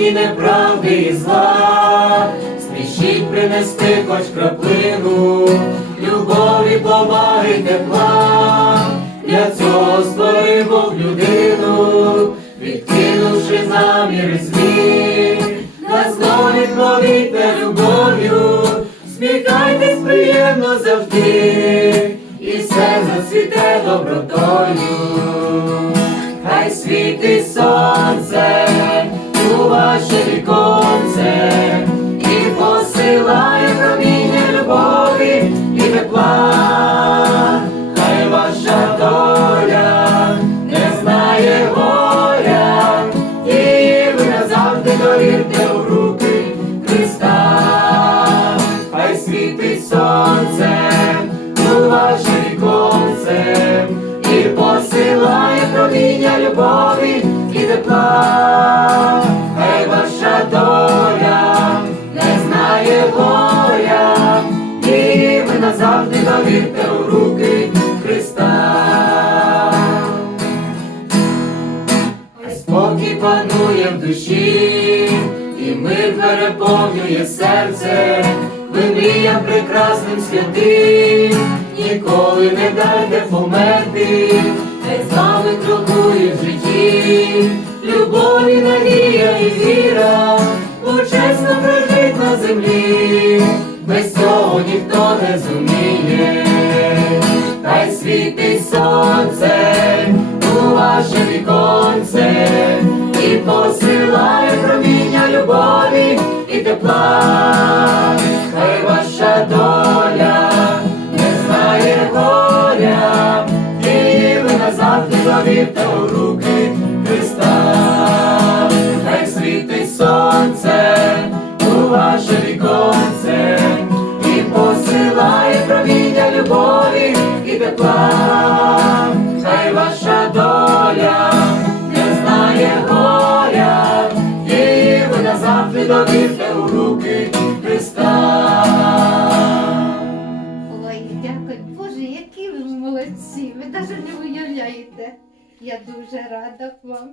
світі неправди і зла, спішіть принести хоч краплину, любові, поваги, тепла, для цього створив Бог людину, відкинувши заміри змін, нас знову відповідьте любов'ю, сміхайтесь приємно завжди, і все зацвіте добротою. Хай світить сонце у ваше віконце і посилає проміння любові і тепла. Хай ваша доля не знає горя, і ви назавжди довірте у руки Христа. Хай світить сонце у ваше віконце і посилає проміння любові і тепла. Горя, і ви назавжди довірте у руки Христа. Хай спокій панує в душі, і мир переповнює серце, ви прекрасним святим, ніколи не дайте померти, хай з вами крокує в житті, любов і надія і віра, без цього ніхто не зуміє, хай світить сонце у ваше віконце і посилає проміння любові і тепла. Хай ваша доля не знає горя, і ви назавжди довірте у руки Христа. Хай світить сонце у ваше віконце тепла. Хай ваша доля не знає горя, і ви назавжди довірте у руки Христа. Ой, дякую, Боже, які ви молодці. Ви навіть не уявляєте. Я дуже рада вам.